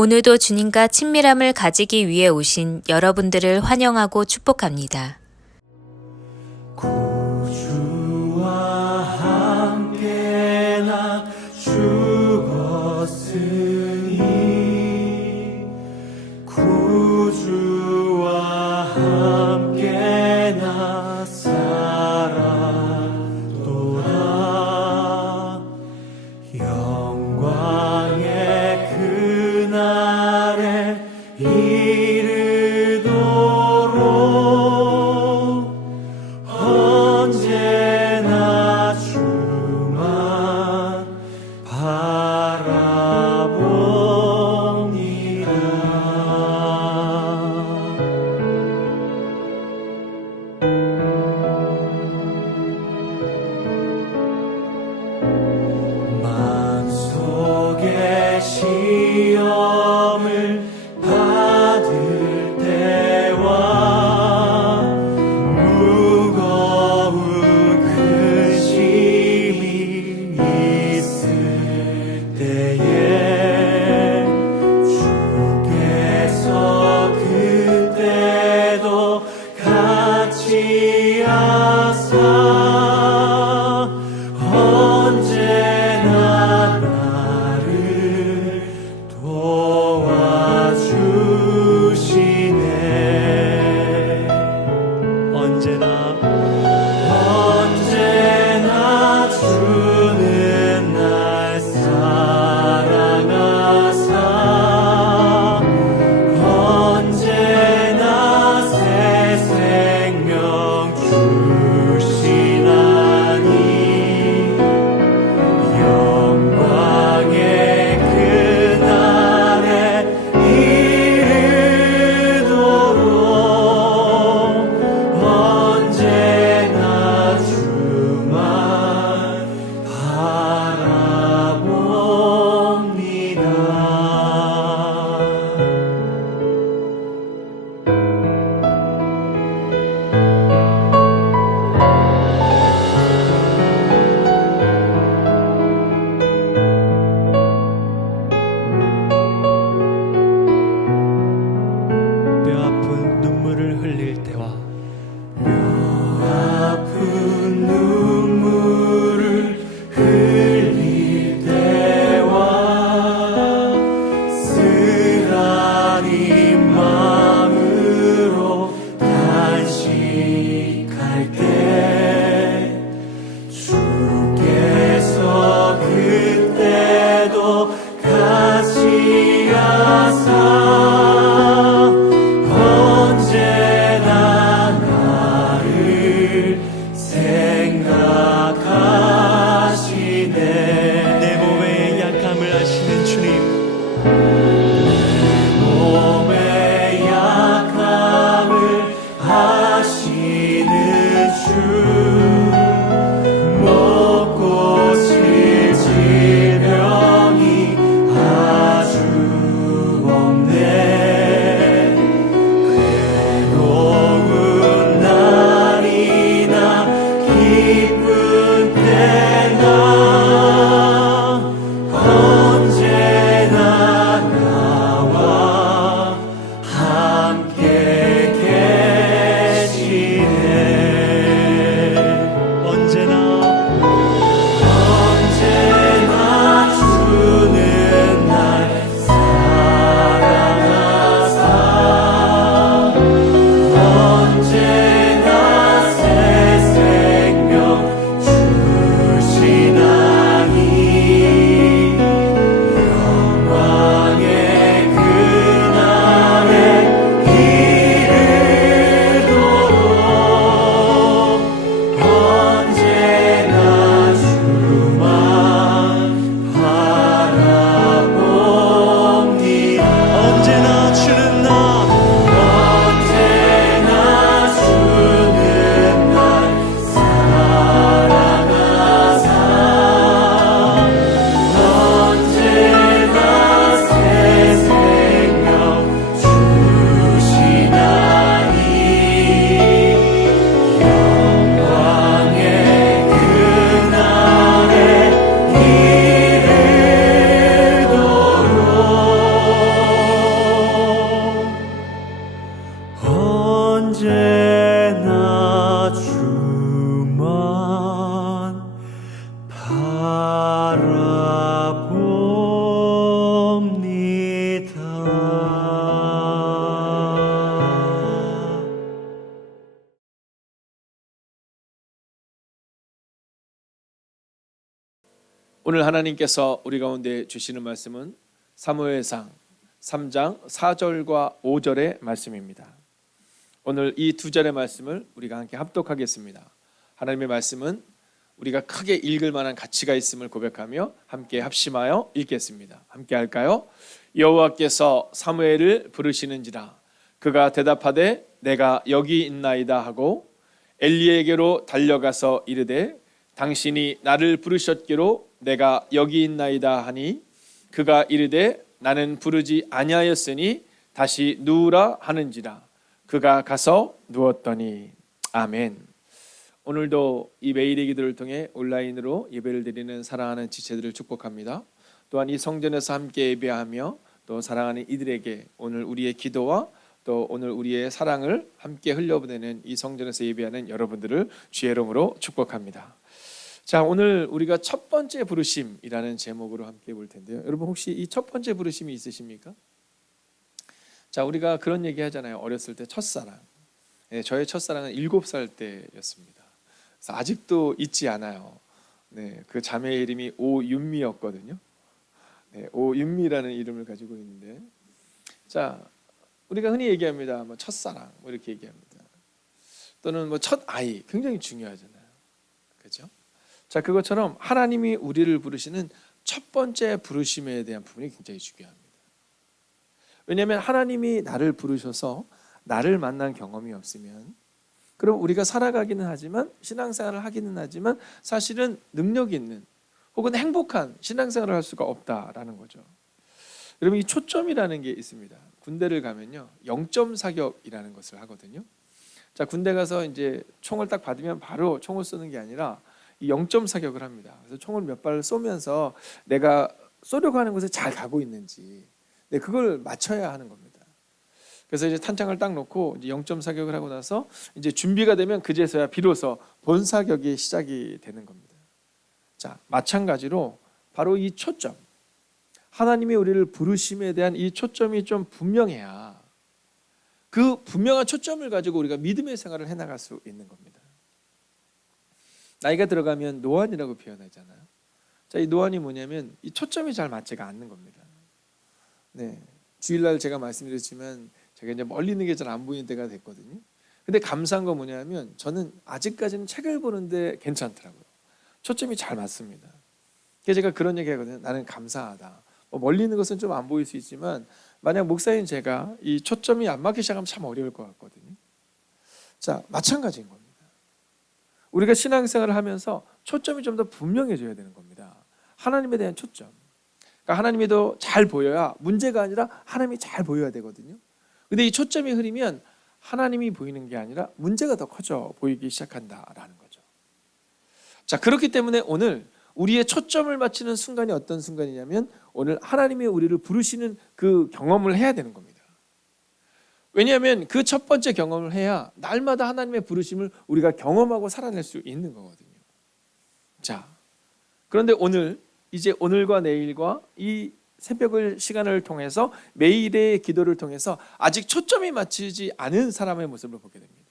오늘도 주님과 친밀함을 가지기 위해 오신 여러분들을 환영하고 축복합니다. 구주와 함께 나 죽었으니 구주와 함께 나 살았도다. 영광의 그날에 이르도록 언제나 주만 바라봅니다. 마음속에 시험을 받을 때와 무거운 근심이 있을 때에 주께서 그때도 같이 하사 언제나 나를 도와주시네. 언제나 주는 날 사랑하사 언제나 새 생명 주시나니 영광의 그날에 이르도록 언제나 주만 바랍니다. 뼈 아픈 눈물을 흘릴 때와 뼈 아픈 눈물을 흘릴 때와 쓰라린 마음으로 단식할 때 주께서 그때도 같이 하사 언제나 나를 생각하시네. 내 몸의 약함을 아시는 주님, 몸의 약함을 아시는 주, 못 고칠 질병이 아주 없네. 오늘 하나님께서 우리 가운데 주시는 말씀은 사무엘상 3장 4절과 5절의 말씀입니다. 오늘 이 두 절의 말씀을 우리가 함께 합독하겠습니다. 하나님의 말씀은 우리가 크게 읽을 만한 가치가 있음을 고백하며 함께 합심하여 읽겠습니다. 함께 할까요? 여호와께서 사무엘을 부르시는지라 그가 대답하되 내가 여기 있나이다 하고 엘리에게로 달려가서 이르되 당신이 나를 부르셨기로 내가 여기 있나이다 하니 그가 이르되 나는 부르지 아니하였으니 다시 누우라 하는지라 그가 가서 누웠더니. 아멘. 오늘도 이 매일의 기도를 통해 온라인으로 예배를 드리는 사랑하는 지체들을 축복합니다. 또한 이 성전에서 함께 예배하며 또 사랑하는 이들에게 오늘 우리의 기도와 또 오늘 우리의 사랑을 함께 흘려보내는 이 성전에서 예배하는 여러분들을 주의 이름으로 축복합니다. 자, 오늘 우리가 첫 번째 부르심이라는 제목으로 함께 볼 텐데요. 여러분 혹시 이 첫 번째 부르심이 있으십니까? 자, 우리가 그런 얘기 하잖아요. 어렸을 때 첫사랑. 네, 저의 첫사랑은 7살 때였습니다. 그래서 아직도 잊지 않아요. 네, 그 자매의 이름이 오윤미였거든요. 네, 오윤미라는 이름을 가지고 있는데, 자, 우리가 흔히 얘기합니다. 뭐 첫사랑, 뭐 이렇게 얘기합니다. 또는 뭐 첫 아이, 굉장히 중요하잖아요. 그렇죠? 자, 그것처럼 하나님이 우리를 부르시는 첫 번째 부르심에 대한 부분이 굉장히 중요합니다. 왜냐하면 하나님이 나를 부르셔서 나를 만난 경험이 없으면, 그럼 우리가 살아가기는 하지만 신앙생활을 하기는 하지만 사실은 능력 있는 혹은 행복한 신앙생활을 할 수가 없다라는 거죠. 여러분, 이 초점이라는 게 있습니다. 군대를 가면요 0점 사격이라는 것을 하거든요. 자, 군대 가서 이제 총을 딱 받으면 바로 총을 쏘는 게 아니라 이 0점 사격을 합니다. 그래서 총을 몇 발을 쏘면서 내가 쏘려고 하는 곳에 잘 가고 있는지, 네, 그걸 맞춰야 하는 겁니다. 그래서 이제 탄창을 딱 놓고 이제 0점 사격을 하고 나서 이제 준비가 되면 그제서야 비로소 본 사격이 시작이 되는 겁니다. 자, 마찬가지로 바로 이 초점, 하나님이 우리를 부르심에 대한 이 초점이 좀 분명해야 그 분명한 초점을 가지고 우리가 믿음의 생활을 해나갈 수 있는 겁니다. 나이가 들어가면 노안이라고 표현하잖아요. 자, 이 노안이 뭐냐면 이 초점이 잘 맞지가 않는 겁니다. 네, 주일날 제가 말씀드렸지만 제가 이제 멀리 있는 게 잘 안 보이는 때가 됐거든요. 근데 감사한 건 뭐냐면 저는 아직까지는 책을 보는데 괜찮더라고요. 초점이 잘 맞습니다. 그래서 제가 그런 얘기 하거든요. 나는 감사하다. 멀리 있는 것은 좀 안 보일 수 있지만 만약 목사인 제가 이 초점이 안 맞기 시작하면 참 어려울 것 같거든요. 자, 마찬가지인 겁니다. 우리가 신앙생활을 하면서 초점이 좀 더 분명해져야 되는 겁니다. 하나님에 대한 초점. 그러니까 하나님이 더 잘 보여야, 문제가 아니라 하나님이 잘 보여야 되거든요. 근데 이 초점이 흐리면 하나님이 보이는 게 아니라 문제가 더 커져 보이기 시작한다라는 거죠. 자, 그렇기 때문에 오늘 우리의 초점을 맞추는 순간이 어떤 순간이냐면 오늘 하나님이 우리를 부르시는 그 경험을 해야 되는 겁니다. 왜냐하면 그 첫 번째 경험을 해야 날마다 하나님의 부르심을 우리가 경험하고 살아낼 수 있는 거거든요. 자, 그런데 오늘 이제 오늘과 내일과 이 새벽을 시간을 통해서 매일의 기도를 통해서 아직 초점이 맞추지 않은 사람의 모습을 보게 됩니다.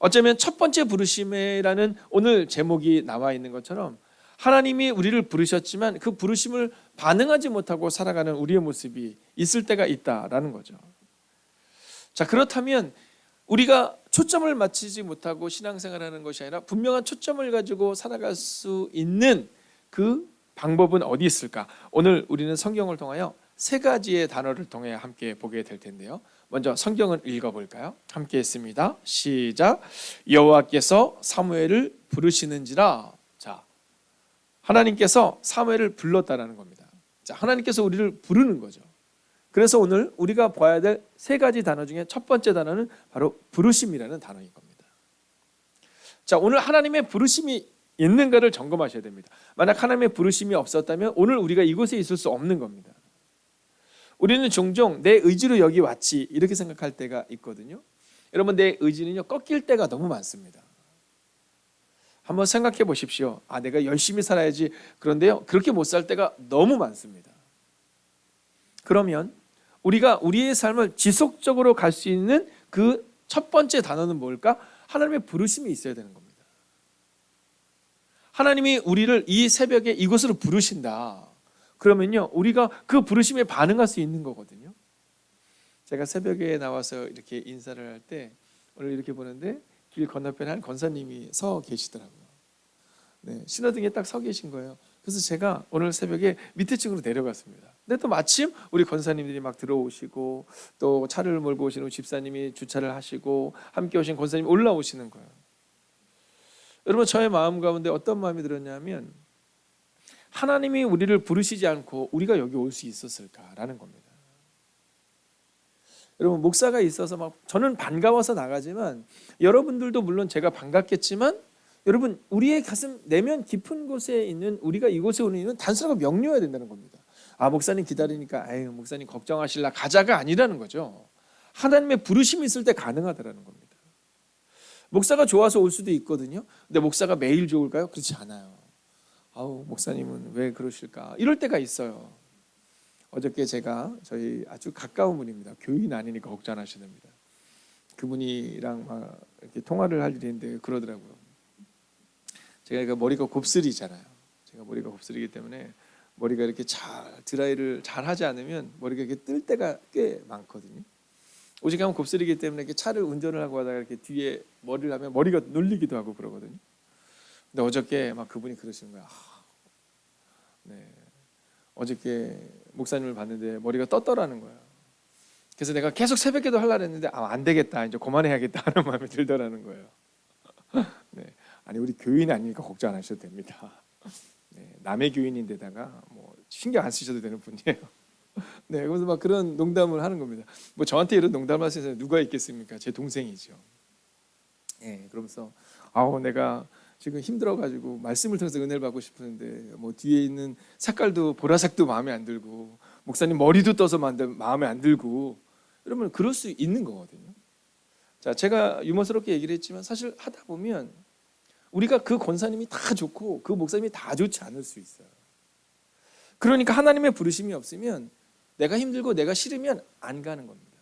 어쩌면 첫 번째 부르심이라는 오늘 제목이 나와 있는 것처럼 하나님이 우리를 부르셨지만 그 부르심을 반응하지 못하고 살아가는 우리의 모습이 있을 때가 있다라는 거죠. 자, 그렇다면 우리가 초점을 맞추지 못하고 신앙생활하는 것이 아니라 분명한 초점을 가지고 살아갈 수 있는 그 방법은 어디 있을까? 오늘 우리는 성경을 통하여 3가지의 단어를 통해 함께 보게 될 텐데요. 먼저 성경을 읽어볼까요? 함께 했습니다. 시작. 여호와께서 사무엘을 부르시는지라. 자, 하나님께서 사무엘을 불렀다라는 겁니다. 자, 하나님께서 우리를 부르는 거죠. 그래서 오늘 우리가 봐야 될 3가지 단어 중에 첫 번째 단어는 바로 부르심이라는 단어인 겁니다. 자, 오늘 하나님의 부르심이 있는가를 점검하셔야 됩니다. 만약 하나님의 부르심이 없었다면 오늘 우리가 이곳에 있을 수 없는 겁니다. 우리는 종종 내 의지로 여기 왔지 이렇게 생각할 때가 있거든요. 여러분, 내 의지는요 꺾일 때가 너무 많습니다. 한번 생각해 보십시오. 아, 내가 열심히 살아야지. 그런데요, 그렇게 못 살 때가 너무 많습니다. 그러면 우리가 우리의 삶을 지속적으로 갈 수 있는 그 첫 번째 단어는 뭘까? 하나님의 부르심이 있어야 되는 겁니다. 하나님이 우리를 이 새벽에 이곳으로 부르신다. 그러면요, 우리가 그 부르심에 반응할 수 있는 거거든요. 제가 새벽에 나와서 이렇게 인사를 할 때 오늘 이렇게 보는데 길 건너편에 한 권사님이 서 계시더라고요. 네, 신호등에 딱 서 계신 거예요. 그래서 제가 오늘 새벽에 밑에 층으로 내려갔습니다. 근데 또 마침 우리 권사님들이 막 들어오시고 또 차를 몰고 오시는 집사님이 주차를 하시고 함께 오신 권사님이 올라오시는 거예요. 여러분, 저의 마음 가운데 어떤 마음이 들었냐면 하나님이 우리를 부르시지 않고 우리가 여기 올 수 있었을까라는 겁니다. 여러분, 목사가 있어서 막 저는 반가워서 나가지만 여러분들도 물론 제가 반갑겠지만 여러분, 우리의 가슴 내면 깊은 곳에 있는 우리가 이곳에 오는 이유는 단순하고 명료해야 된다는 겁니다. 아, 목사님 기다리니까 아유 목사님 걱정하실라 가자가 아니라는 거죠. 하나님의 부르심이 있을 때 가능하다라는 겁니다. 목사가 좋아서 올 수도 있거든요. 근데 목사가 매일 좋을까요? 그렇지 않아요. 아우, 목사님은 왜 그러실까? 이럴 때가 있어요. 어저께 제가 저희 아주 가까운 분입니다. 교인 아니니까 걱정 안 하셔도 됩니다. 그분이랑 막 이렇게 통화를 할 일이 있는데 그러더라고요. 제가 머리가 곱슬이잖아요. 제가 머리가 곱슬이기 때문에 머리가 이렇게 잘 드라이를 잘 하지 않으면 머리가 이렇게 뜰 때가 꽤 많거든요. 오직 하면 곱슬이기 때문에 이렇게 차를 운전을 하고 하다가 이렇게 뒤에 머리를 하면 머리가 눌리기도 하고 그러거든요. 근데 어저께 막 그분이 그러시는 거야. 네. 어저께 목사님을 봤는데 머리가 떴더라는 거야. 그래서 내가 계속 새벽에도 하려고 했는데 안 되겠다. 이제 그만해야겠다 하는 마음이 들더라는 거예요. 네. 아니, 우리 교인 아니니까 걱정 안 하셔도 됩니다. 네. 남의 교인인데다가 뭐 신경 안 쓰셔도 되는 분이에요. 네. 그래서 막 그런 농담을 하는 겁니다. 뭐 저한테 이런 농담을 하시는 사람이 누가 있겠습니까? 제 동생이죠. 네. 그러면서 아우, 내가 지금 힘들어가지고 말씀을 통해서 은혜를 받고 싶은데 뭐 뒤에 있는 색깔도 보라색도 마음에 안 들고 목사님 머리도 떠서 마음에 안 들고 이러면 그럴 수 있는 거거든요. 자, 제가 유머스럽게 얘기를 했지만 사실 하다 보면 우리가 그 권사님이 다 좋고 그 목사님이 다 좋지 않을 수 있어요. 그러니까 하나님의 부르심이 없으면 내가 힘들고 내가 싫으면 안 가는 겁니다.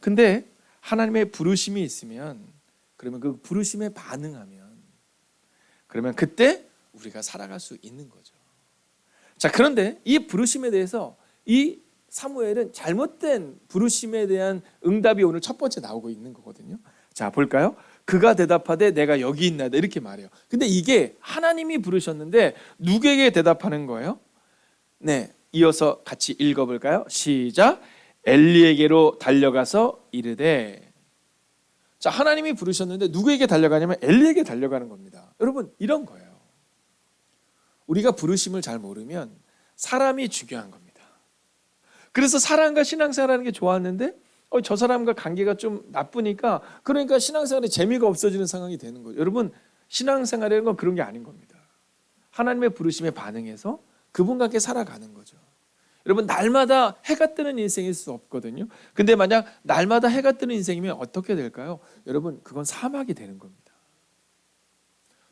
근데 하나님의 부르심이 있으면 그러면 그 부르심에 반응하면 그러면 그때 우리가 살아갈 수 있는 거죠. 자, 그런데 이 부르심에 대해서 이 사무엘은 잘못된 부르심에 대한 응답이 오늘 첫 번째 나오고 있는 거거든요. 자, 볼까요? 그가 대답하되 내가 여기 있나이다 이렇게 말해요. 근데 이게 하나님이 부르셨는데 누구에게 대답하는 거예요? 네, 이어서 같이 읽어볼까요? 시작. 엘리에게로 달려가서 이르되. 자, 하나님이 부르셨는데 누구에게 달려가냐면 엘리에게 달려가는 겁니다. 여러분, 이런 거예요. 우리가 부르심을 잘 모르면 사람이 중요한 겁니다. 그래서 사람과 신앙생활하는 게 좋았는데 저 사람과 관계가 좀 나쁘니까 그러니까 신앙생활에 재미가 없어지는 상황이 되는 거예요. 여러분, 신앙생활이라는 건 그런 게 아닌 겁니다. 하나님의 부르심에 반응해서 그분과 함께 살아가는 거죠. 여러분, 날마다 해가 뜨는 인생일 수 없거든요. 근데 만약 날마다 해가 뜨는 인생이면 어떻게 될까요? 여러분, 그건 사막이 되는 겁니다.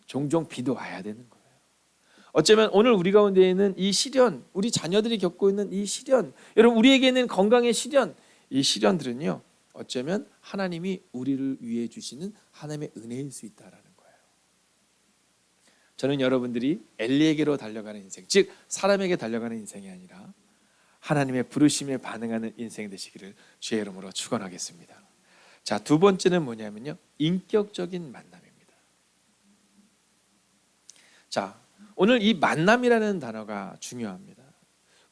종종 비도 와야 되는 거예요. 어쩌면 오늘 우리 가운데 있는 이 시련, 우리 자녀들이 겪고 있는 이 시련, 여러분 우리에게는 건강의 시련, 이 시련들은요 어쩌면 하나님이 우리를 위해 주시는 하나님의 은혜일 수 있다라는 거예요. 저는 여러분들이 엘리에게로 달려가는 인생, 즉 사람에게 달려가는 인생이 아니라 하나님의 부르심에 반응하는 인생 되시기를 주의 이름으로 축원하겠습니다. 자, 두 번째는 뭐냐면요, 인격적인 만남입니다. 자, 오늘 이 만남이라는 단어가 중요합니다.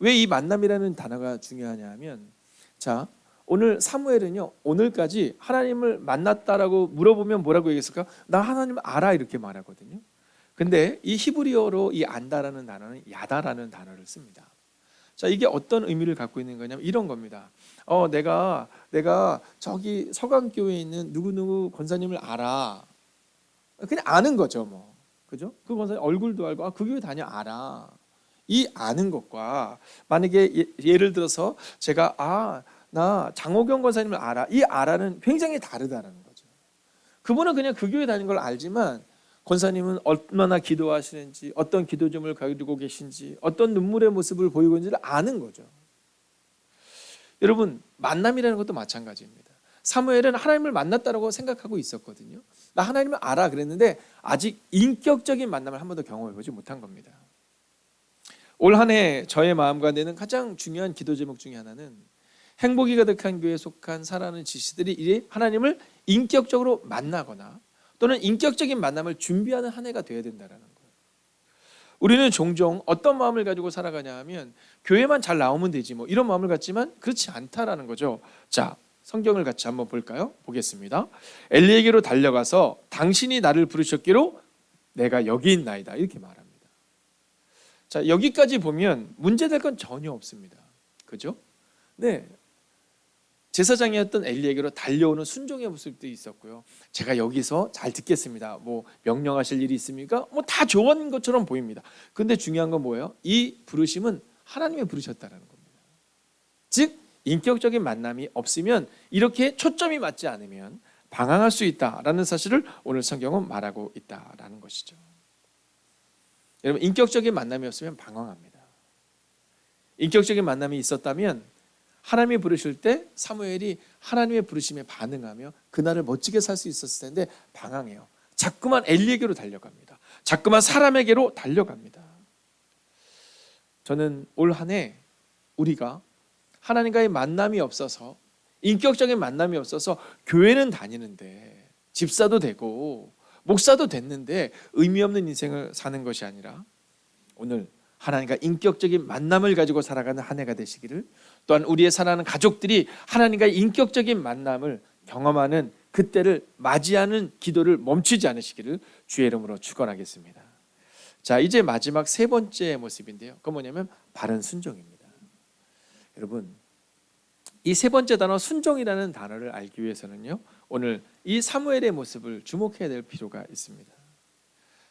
왜 이 만남이라는 단어가 중요하냐 하면, 자, 오늘 사무엘은요 오늘까지 하나님을 만났다라고 물어보면 뭐라고 얘기했을까? 나 하나님을 알아 이렇게 말하거든요. 근데 이 히브리어로 이 안다라는 단어는 야다라는 단어를 씁니다. 자, 이게 어떤 의미를 갖고 있는 거냐면 이런 겁니다. 내가 저기 서강교회에 있는 누구누구 권사님을 알아. 그냥 아는 거죠, 뭐. 그죠? 그 권사님 얼굴도 알고 그 교회 다녀 알아. 이 아는 것과 만약에 예를 들어서 제가 나 장호경 권사님을 알아. 이 알아는 굉장히 다르다는 거죠. 그분은 그냥 그 교회 다니는 걸 알지만 권사님은 얼마나 기도하시는지, 어떤 기도점을 가지고 계신지, 어떤 눈물의 모습을 보이고 있는지를 아는 거죠. 여러분, 만남이라는 것도 마찬가지입니다. 사무엘은 하나님을 만났다고 생각하고 있었거든요. 나 하나님을 알아 그랬는데 아직 인격적인 만남을 한 번도 경험해보지 못한 겁니다. 올 한 해 저의 마음과 내는 가장 중요한 기도 제목 중에 하나는 행복이 가득한 교회에 속한 사랑하는 지시들이 이 하나님을 인격적으로 만나거나 또는 인격적인 만남을 준비하는 한 해가 되어야 된다는 거예요. 우리는 종종 어떤 마음을 가지고 살아가냐 하면 교회만 잘 나오면 되지 뭐 이런 마음을 갖지만 그렇지 않다라는 거죠. 자, 성경을 같이 한번 볼까요? 보겠습니다. 엘리에게로 달려가서 당신이 나를 부르셨기로 내가 여기 있나이다 이렇게 말합니다. 자, 여기까지 보면 문제될 건 전혀 없습니다. 그죠? 네, 제사장이었던 엘리에게로 달려오는 순종의 모습도 있었고요. 제가 여기서 잘 듣겠습니다. 뭐 명령하실 일이 있습니까? 뭐 다 좋은 것처럼 보입니다. 근데 중요한 건 뭐예요? 이 부르심은 하나님이 부르셨다는 겁니다. 즉 인격적인 만남이 없으면 이렇게 초점이 맞지 않으면 방황할 수 있다라는 사실을 오늘 성경은 말하고 있다라는 것이죠. 여러분, 인격적인 만남이 없으면 방황합니다. 인격적인 만남이 있었다면 하나님이 부르실 때 사무엘이 하나님의 부르심에 반응하며 그날을 멋지게 살 수 있었을 텐데 방황해요. 자꾸만 엘리에게로 달려갑니다. 자꾸만 사람에게로 달려갑니다. 저는 올 한 해 우리가 하나님과의 만남이 없어서 인격적인 만남이 없어서 교회는 다니는데 집사도 되고 목사도 됐는데 의미 없는 인생을 사는 것이 아니라 오늘 하나님과 인격적인 만남을 가지고 살아가는 한 해가 되시기를, 또한 우리의 사랑하는 가족들이 하나님과의 인격적인 만남을 경험하는 그때를 맞이하는 기도를 멈추지 않으시기를 주의 이름으로 축원하겠습니다. 자, 이제 마지막 세 번째 모습인데요. 그건 뭐냐면 바른 순종입니다. 여러분, 이 세 번째 단어 순종이라는 단어를 알기 위해서는요, 오늘 이 사무엘의 모습을 주목해야 될 필요가 있습니다.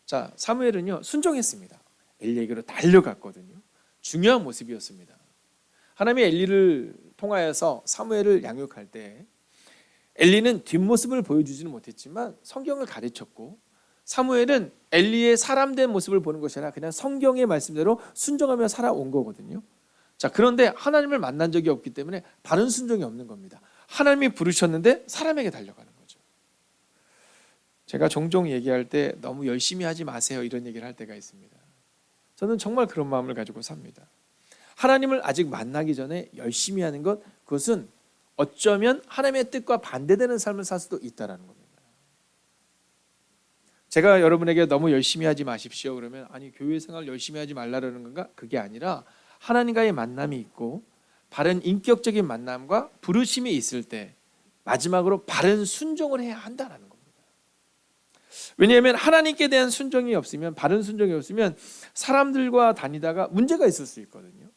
자, 사무엘은요 순종했습니다. 엘리에게로 달려갔거든요. 중요한 모습이었습니다. 하나님이 엘리를 통하여서 사무엘을 양육할 때 엘리는 뒷모습을 보여주지는 못했지만 성경을 가르쳤고, 사무엘은 엘리의 사람된 모습을 보는 것이 아니라 그냥 성경의 말씀대로 순종하며 살아온 거거든요. 자, 그런데 하나님을 만난 적이 없기 때문에 바른 순종이 없는 겁니다. 하나님이 부르셨는데 사람에게 달려가는 거죠. 제가 종종 얘기할 때 너무 열심히 하지 마세요 이런 얘기를 할 때가 있습니다. 저는 정말 그런 마음을 가지고 삽니다. 하나님을 아직 만나기 전에 열심히 하는 것, 그것은 어쩌면 하나님의 뜻과 반대되는 삶을 살 수도 있다는 겁니다. 제가 여러분에게 너무 열심히 하지 마십시오 그러면 아니 교회 생활 열심히 하지 말라는 건가? 그게 아니라 하나님과의 만남이 있고 바른 인격적인 만남과 부르심이 있을 때 마지막으로 바른 순종을 해야 한다는 겁니다. 왜냐하면 하나님께 대한 순종이 없으면, 바른 순종이 없으면 사람들과 다니다가 문제가 있을 수 있거든요.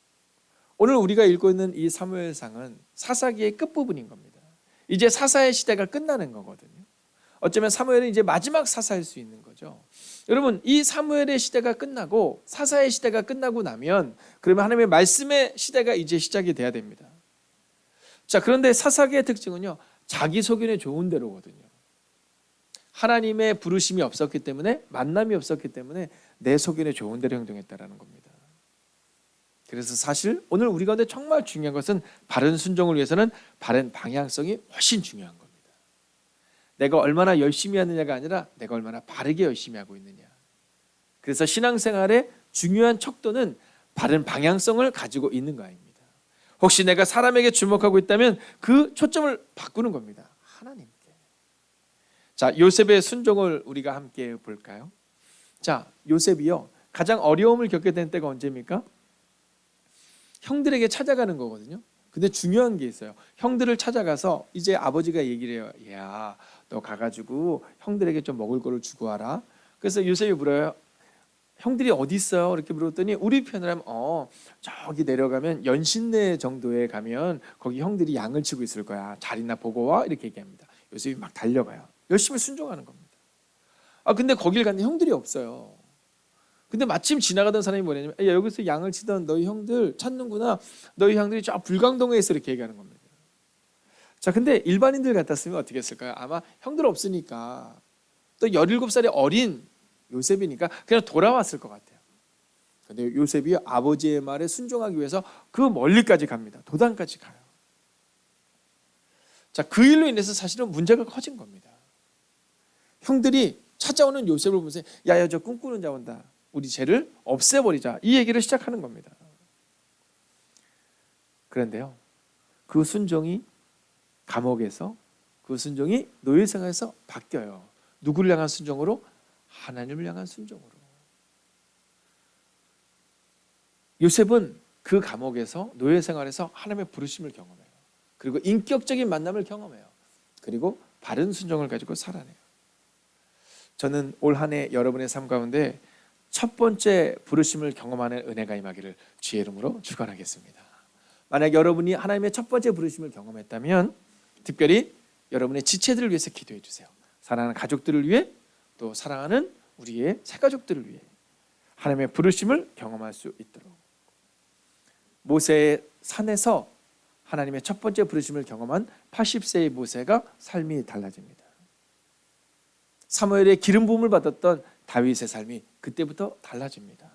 오늘 우리가 읽고 있는 이 사무엘상은 사사기의 끝부분인 겁니다. 이제 사사의 시대가 끝나는 거거든요. 어쩌면 사무엘은 이제 마지막 사사일 수 있는 거죠. 여러분, 이 사무엘의 시대가 끝나고 사사의 시대가 끝나고 나면 그러면 하나님의 말씀의 시대가 이제 시작이 돼야 됩니다. 자, 그런데 사사기의 특징은요, 자기 소견에 좋은 대로거든요. 하나님의 부르심이 없었기 때문에, 만남이 없었기 때문에 내 소견에 좋은 대로 행동했다라는 겁니다. 그래서 사실 오늘 우리 가운데 정말 중요한 것은 바른 순종을 위해서는 바른 방향성이 훨씬 중요한 겁니다. 내가 얼마나 열심히 하느냐가 아니라 내가 얼마나 바르게 열심히 하고 있느냐. 그래서 신앙생활의 중요한 척도는 바른 방향성을 가지고 있는 거입니다. 혹시 내가 사람에게 주목하고 있다면 그 초점을 바꾸는 겁니다. 하나님께. 자, 요셉의 순종을 우리가 함께 볼까요? 자, 요셉이요 가장 어려움을 겪게 된 때가 언제입니까? 형들에게 찾아가는 거거든요. 근데 중요한 게 있어요. 형들을 찾아가서 이제 아버지가 얘기를 해요. 야, 너 가가지고 형들에게 좀 먹을 거를 주고 와라. 그래서 요셉이 물어요. 형들이 어디 있어요? 이렇게 물었더니 우리 편으로 하면 저기 내려가면 연신내 정도에 가면 거기 형들이 양을 치고 있을 거야. 자리나 보고 와. 이렇게 얘기합니다. 요셉이 막 달려가요. 열심히 순종하는 겁니다. 근데 거길 갔는데 형들이 없어요. 근데 마침 지나가던 사람이 뭐냐면 야, 여기서 양을 치던 너희 형들 찾는구나. 너희 형들이 저 불광동에 있어 이렇게 얘기하는 겁니다. 자, 근데 일반인들 같았으면 어떻게 했을까요? 아마 형들 없으니까 또 17살의 어린 요셉이니까 그냥 돌아왔을 것 같아요. 근데 요셉이 아버지의 말에 순종하기 위해서 그 멀리까지 갑니다. 도단까지 가요. 자, 그 일로 인해서 사실은 문제가 커진 겁니다. 형들이 찾아오는 요셉을 보면서 야야 저 꿈꾸는 자 온다. 우리 쟤를 없애버리자. 이 얘기를 시작하는 겁니다. 그런데요, 그 순종이 감옥에서, 그 순종이 노예 생활에서 바뀌어요. 누구를 향한 순종으로? 하나님을 향한 순종으로. 요셉은 그 감옥에서, 노예 생활에서 하나님의 부르심을 경험해요. 그리고 인격적인 만남을 경험해요. 그리고 바른 순종을 가지고 살아내요. 저는 올 한 해 여러분의 삶 가운데 첫 번째 부르심을 경험하는 은혜가 임하기를 주의 이름으로 축원하겠습니다. 만약 여러분이 하나님의 첫 번째 부르심을 경험했다면 특별히 여러분의 지체들을 위해서 기도해 주세요. 사랑하는 가족들을 위해, 또 사랑하는 우리의 새가족들을 위해 하나님의 부르심을 경험할 수 있도록. 모세의 산에서 하나님의 첫 번째 부르심을 경험한 80세의 모세가 삶이 달라집니다. 사무엘의 기름 부음을 받았던 다윗의 삶이 그때부터 달라집니다.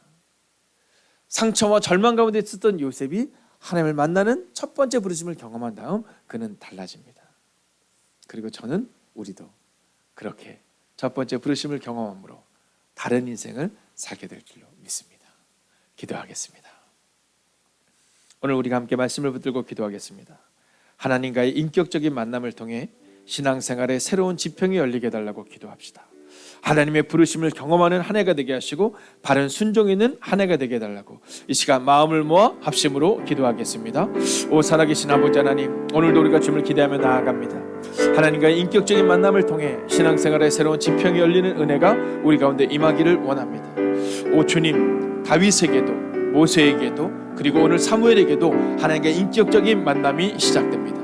상처와 절망 가운데 있었던 요셉이 하나님을 만나는 첫 번째 부르심을 경험한 다음 그는 달라집니다. 그리고 저는, 우리도 그렇게 첫 번째 부르심을 경험함으로 다른 인생을 살게 될 줄로 믿습니다. 기도하겠습니다. 오늘 우리가 함께 말씀을 붙들고 기도하겠습니다. 하나님과의 인격적인 만남을 통해 신앙생활에 새로운 지평이 열리게 해달라고 기도합시다. 하나님의 부르심을 경험하는 한 해가 되게 하시고 바른 순종 있는 한 해가 되게 해달라고 이 시간 마음을 모아 합심으로 기도하겠습니다. 오 살아계신 아버지 하나님, 오늘도 우리가 주님을 기대하며 나아갑니다. 하나님과의 인격적인 만남을 통해 신앙생활에 새로운 지평이 열리는 은혜가 우리 가운데 임하기를 원합니다. 오 주님, 다윗에게도 모세에게도 그리고 오늘 사무엘에게도 하나님과의 인격적인 만남이 시작됩니다.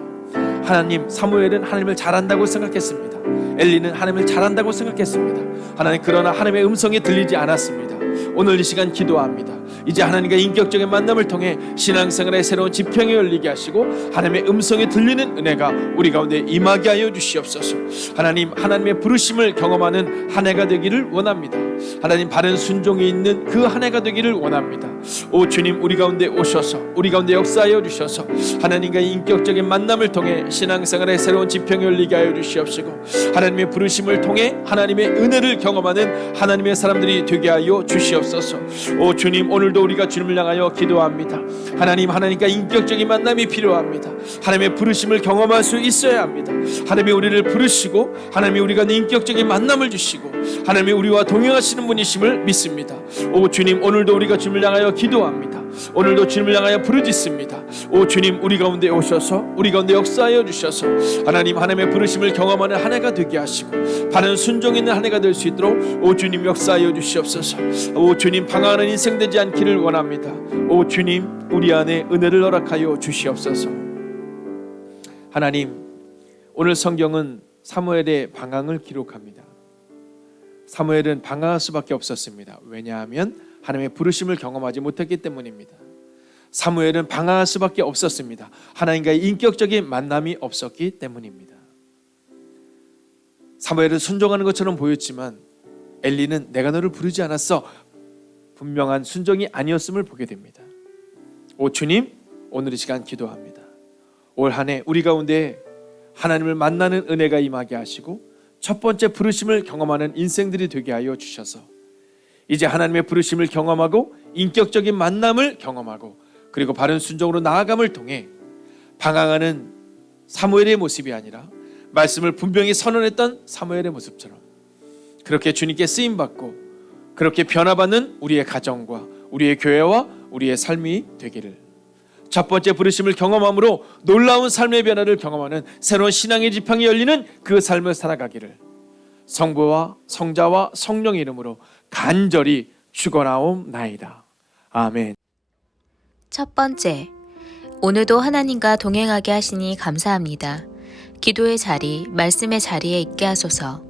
하나님, 사무엘은 하나님을 잘한다고 생각했습니다. 엘리는 하나님을 잘한다고 생각했습니다. 하나님, 그러나 하나님의 음성이 들리지 않았습니다. 오늘 이 시간 기도합니다. 이제 하나님과 인격적인 만남을 통해 신앙생활의 새로운 지평이 열리게 하시고 하나님의 음성이 들리는 은혜가 우리 가운데 임하게 하여 주시옵소서. 하나님, 하나님의 부르심을 경험하는 한 해가 되기를 원합니다. 하나님, 바른 순종이 있는 그 한 해가 되기를 원합니다. 오 주님, 우리 가운데 오셔서 우리 가운데 역사하여 주셔서 하나님과의 인격적인 만남을 통해 신앙생활의 새로운 지평이 열리게 하여 주시옵시고 하나님의 부르심을 통해 하나님의 은혜를 경험하는 하나님의 사람들이 되게 하여 주시옵소서. 오 주님, 오늘도 우리가 주님을 향하여 기도합니다. 하나님, 하나님과 인격적인 만남이 필요합니다. 하나님의 부르심을 경험할 수 있어야 합니다. 하나님이 우리를 부르시고 하나님이 우리가 인격적인 만남을 주시고 하나님이 우리와 동행하시는 분이심을 믿습니다. 오 주님, 오늘도 우리가 주님을 향하여 기도합니다. 오늘도 주님을 향하여 부르짖습니다. 오 주님, 우리 가운데 오셔서 우리 가운데 역사하여 주셔서 하나님의 부르심을 경험하는 한 해가 되게 하시고 바른 순종 있는 한 해가 될 수 있도록 오 주님 역사하여 주시옵소서. 오 주님, 방황하는 인생 되지 않기를 원합니다. 오 주님, 우리 안에 은혜를 허락하여 주시옵소서. 하나님, 오늘 성경은 사무엘의 방황을 기록합니다. 사무엘은 방황할 수밖에 없었습니다. 왜냐하면 하나님의 부르심을 경험하지 못했기 때문입니다. 사무엘은 방황할 수밖에 없었습니다. 하나님과의 인격적인 만남이 없었기 때문입니다. 사무엘은 순종하는 것처럼 보였지만 엘리는 내가 너를 부르지 않았어, 분명한 순종이 아니었음을 보게 됩니다. 오 주님, 오늘 이 시간 기도합니다. 올 한 해 우리 가운데 하나님을 만나는 은혜가 임하게 하시고 첫 번째 부르심을 경험하는 인생들이 되게 하여 주셔서 이제 하나님의 부르심을 경험하고 인격적인 만남을 경험하고 그리고 바른 순종으로 나아감을 통해 방황하는 사무엘의 모습이 아니라 말씀을 분명히 선언했던 사무엘의 모습처럼 그렇게 주님께 쓰임받고 그렇게 변화받는 우리의 가정과 우리의 교회와 우리의 삶이 되기를, 첫 번째 부르심을 경험함으로 놀라운 삶의 변화를 경험하는 새로운 신앙의 지평이 열리는 그 삶을 살아가기를 성부와 성자와 성령의 이름으로 간절히 축원하옵나이다. 아멘. 첫 번째, 오늘도 하나님과 동행하게 하시니 감사합니다. 기도의 자리, 말씀의 자리에 있게 하소서.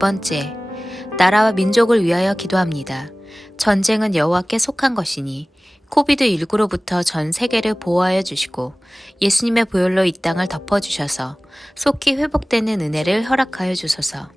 번째, 나라와 민족을 위하여 기도합니다. 전쟁은 여호와께 속한 것이니 코비드19로부터 전 세계를 보호하여 주시고 예수님의 보혈로 이 땅을 덮어주셔서 속히 회복되는 은혜를 허락하여 주소서.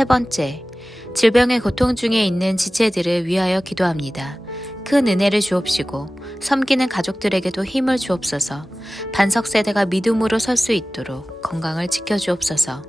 세 번째, 질병의 고통 중에 있는 지체들을 위하여 기도합니다. 큰 은혜를 주옵시고 섬기는 가족들에게도 힘을 주옵소서. 반석 세대가 믿음으로 설 수 있도록 건강을 지켜주옵소서.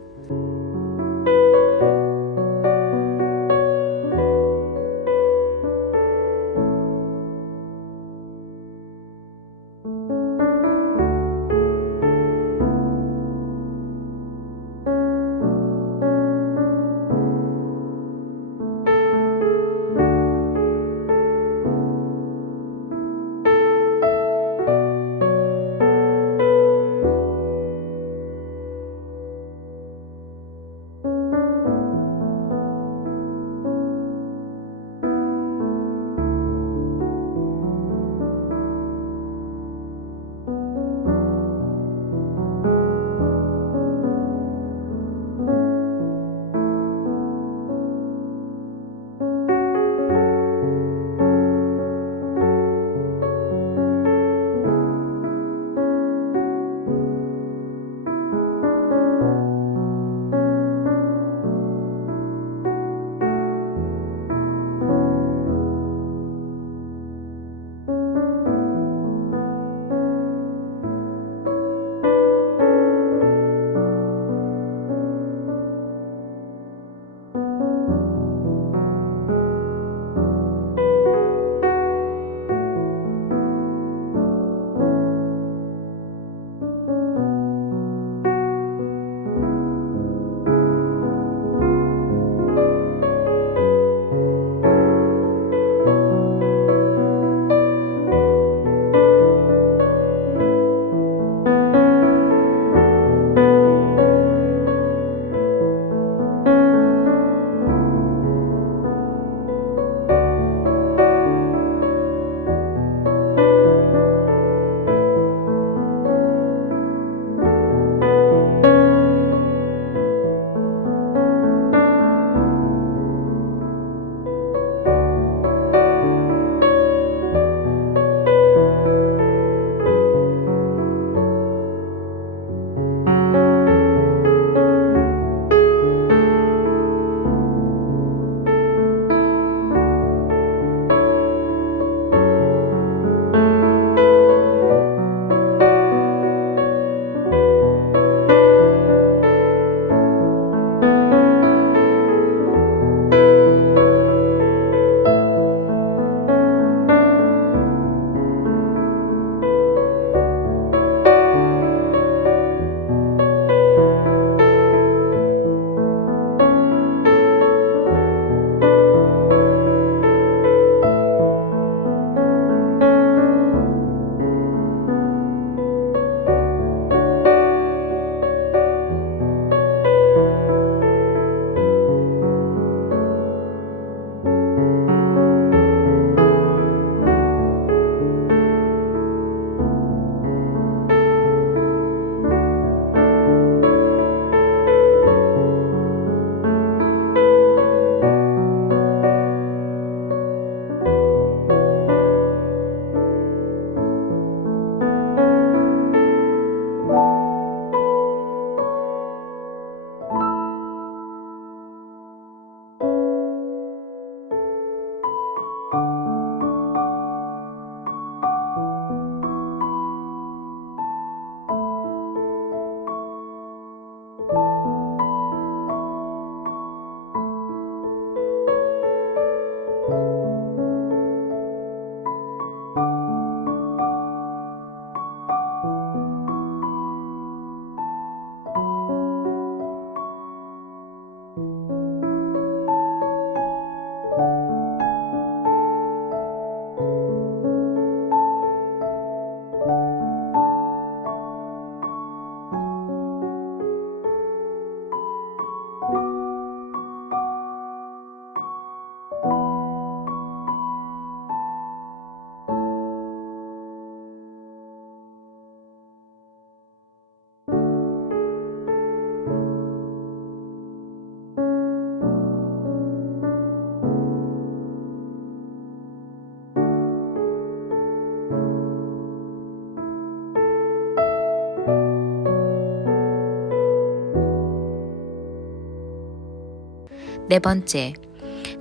네 번째,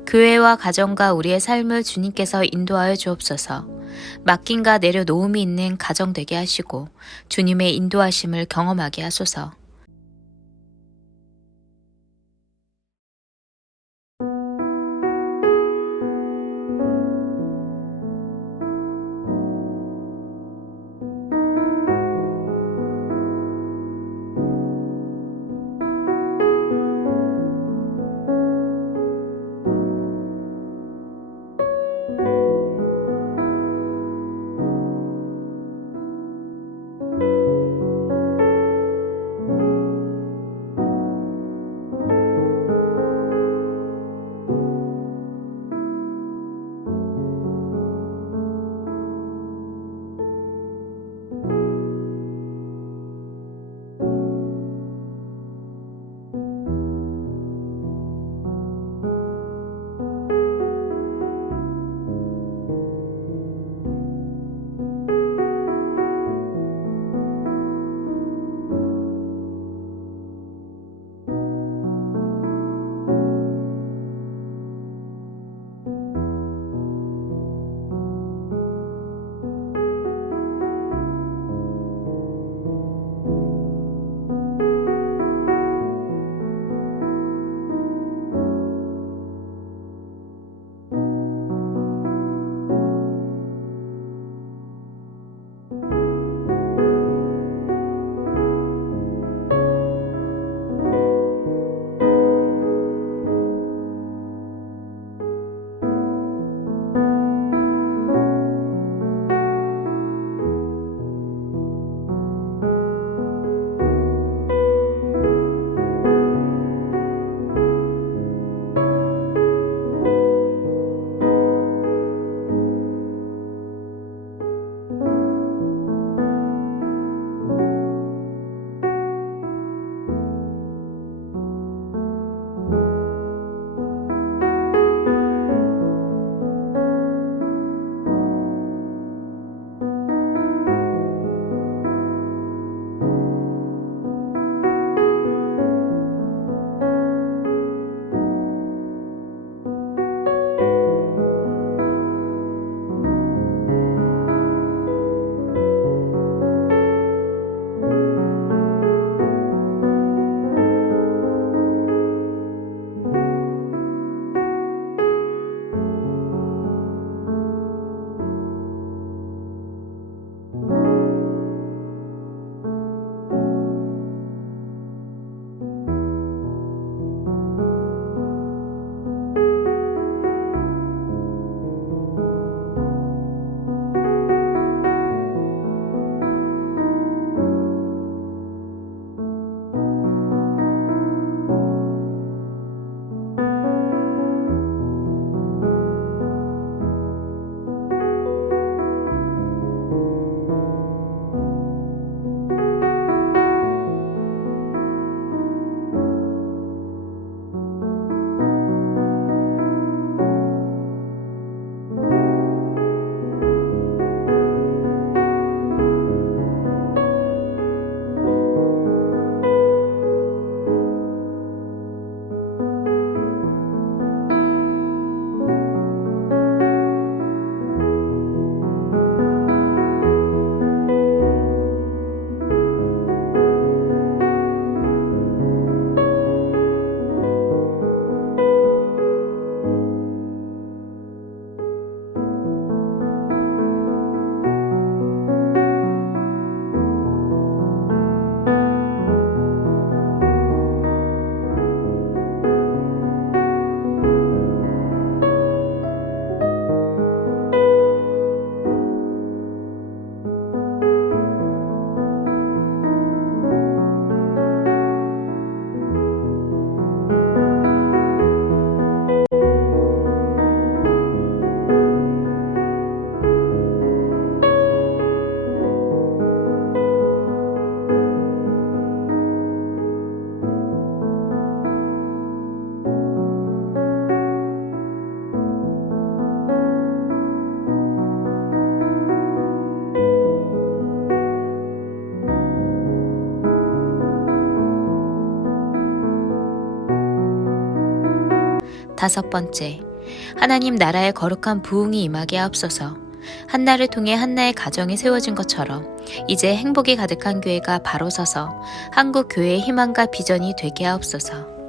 교회와 가정과 우리의 삶을 주님께서 인도하여 주옵소서. 맡김과 내려놓음이 있는 가정 되게 하시고 주님의 인도하심을 경험하게 하소서. 5번째, 하나님 나라의 거룩한 부흥이 임하게 하옵소서. 한나를 통해 한나의 가정이 세워진 것처럼 이제 행복이 가득한 교회가 바로 서서 한국 교회의 희망과 비전이 되게 하옵소서.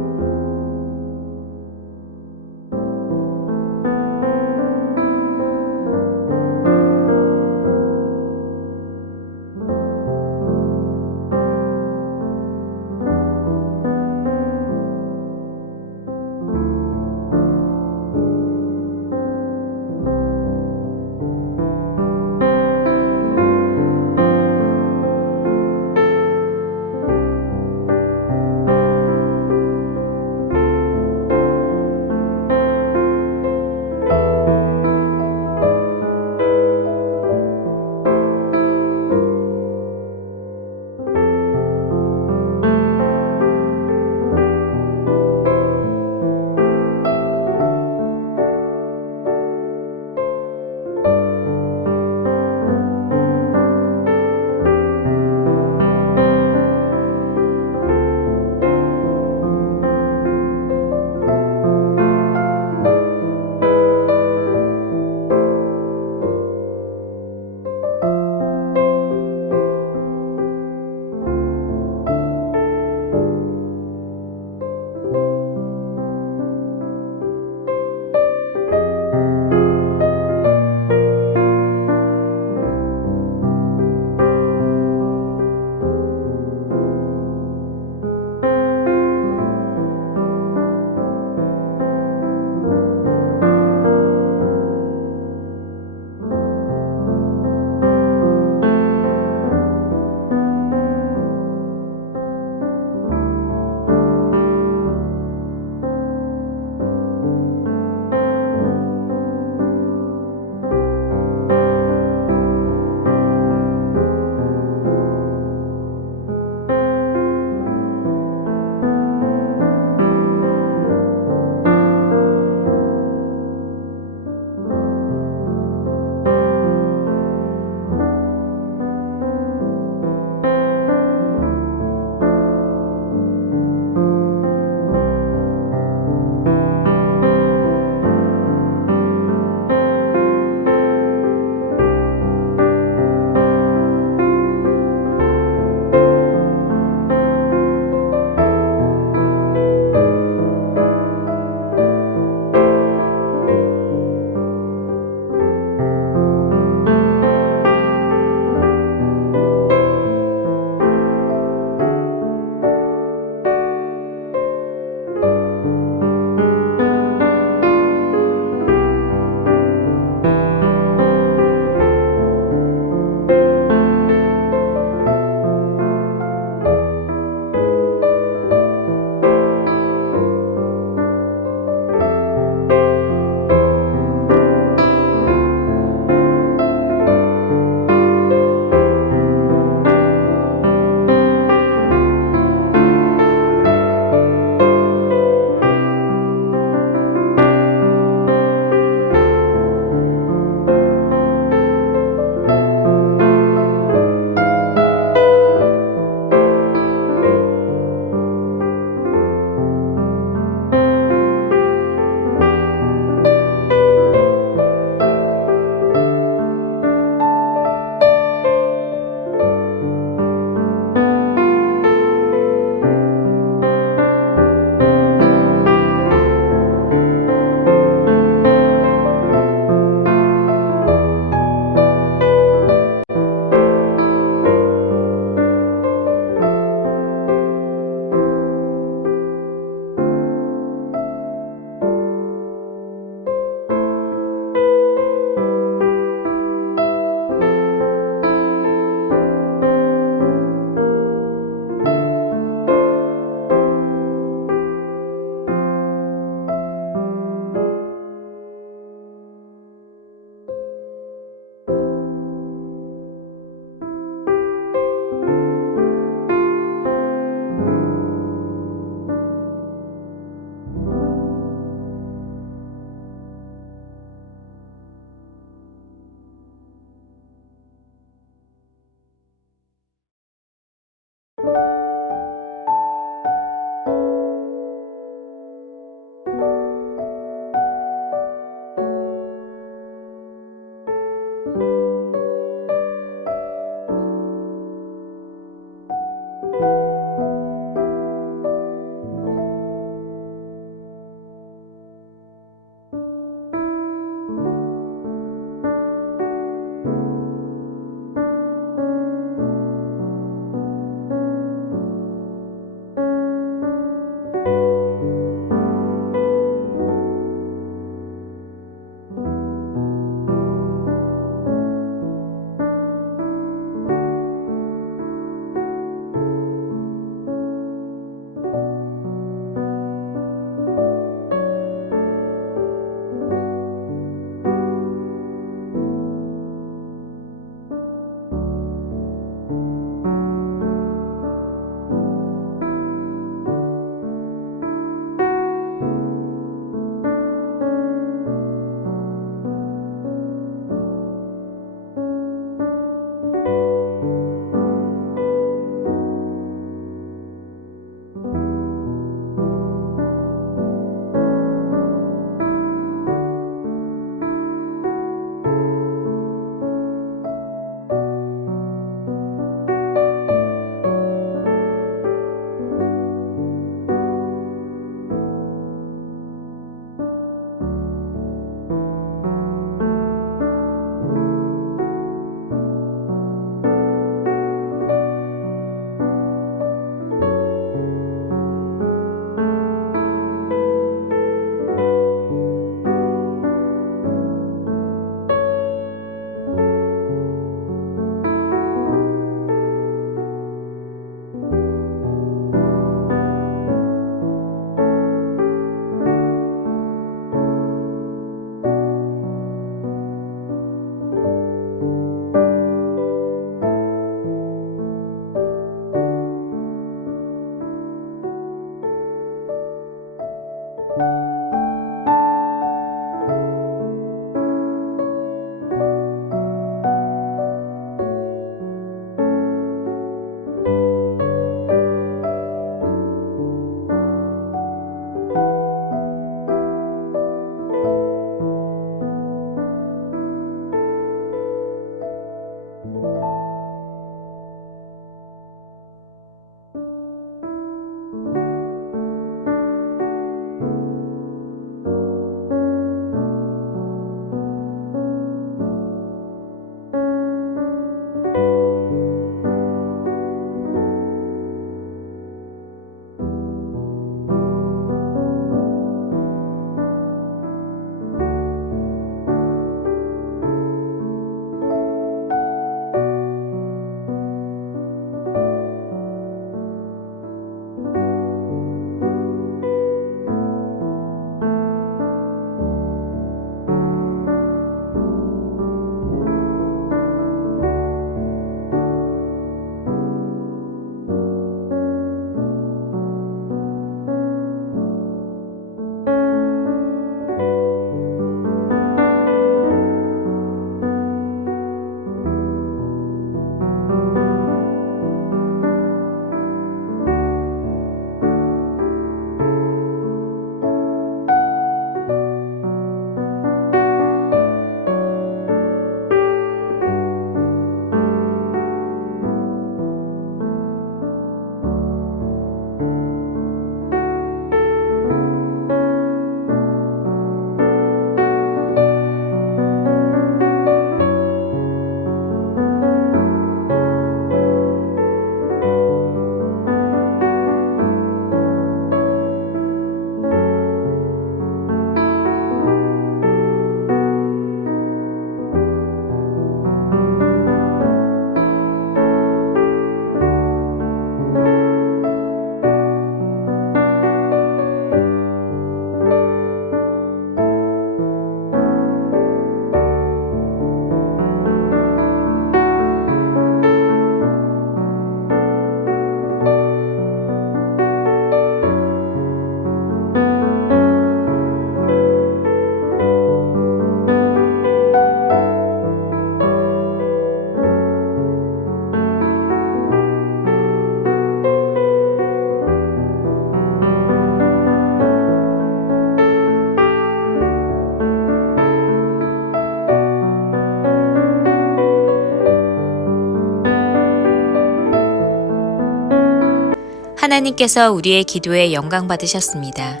하나님께서 우리의 기도에 영광 받으셨습니다.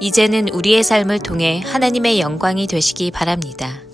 이제는 우리의 삶을 통해 하나님의 영광이 되시기 바랍니다.